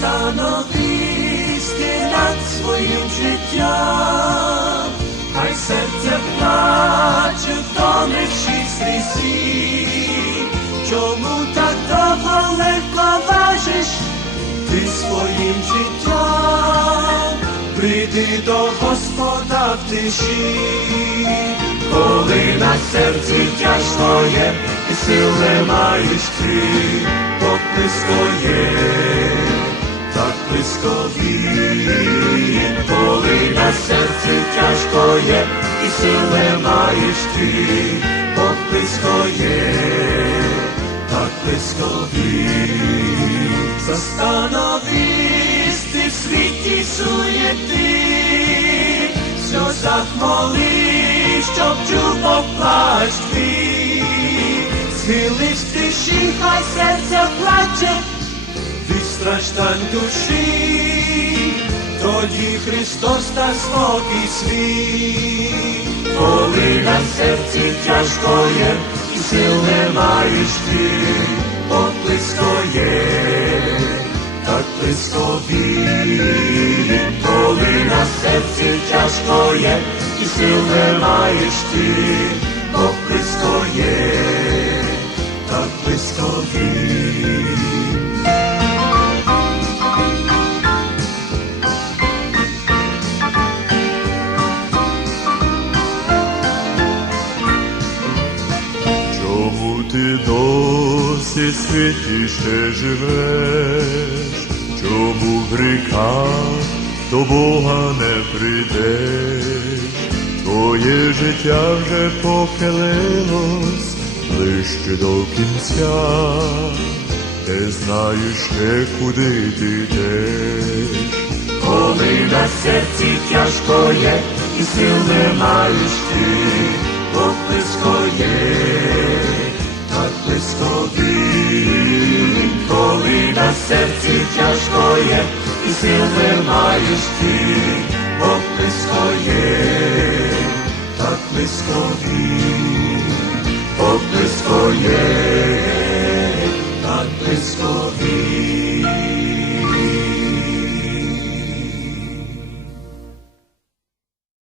Застановись над своїм життям, хай серце плаче, втомившись слізі. Чому так довго легко важиш ти своїм життям? Прийди до Господа в тиші, коли на серці тяжко є, і сил не маєш ти, Бог серці тяжко є, і сил не маєш ти, Бог близько є, так близько він, застановись ти в світі суєти, що захмоли, щоб чув Бог плач твій, схились в тиші, хай серце плаче, від страждань душі, тоді Христос та спокій свій, коли на серці тяжко є, і сил не маєш ти, Бог близько є, так близько він, коли на серці тяжко є, і сил не маєш ти, Бог близько є, ти досі святіше живеш? Чому в гріхах до Бога не прийдеш? Твоє життя вже похилилось ближче до кінця, не знаю ще куди ти йдеш. Коли на серці тяжко є, і сил не маєш ти, близько є, серці тяжко є, і сил не маєш ти, бо близько є, так близько він, бо близько є, так близько він.